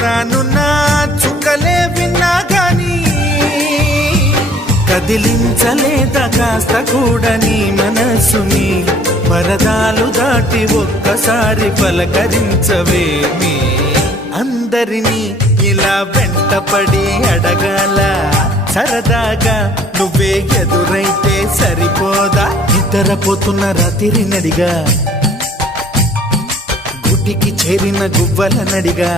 రానున్న చుక్కలే విన్నా గాని కదిలించలేదా కాస్త కూడా నీ మనసుని పరదాలు దాటి ఒక్కసారి పలకరించవేమి అందరినీ ఇలా వెంటపడి అడగాల సరదాగా నువ్వే ఎదురైతే సరిపోదా నిద్రపోతున్న రాత్రి నడిగా గుటికి చేరిన గువ్వల నడిగా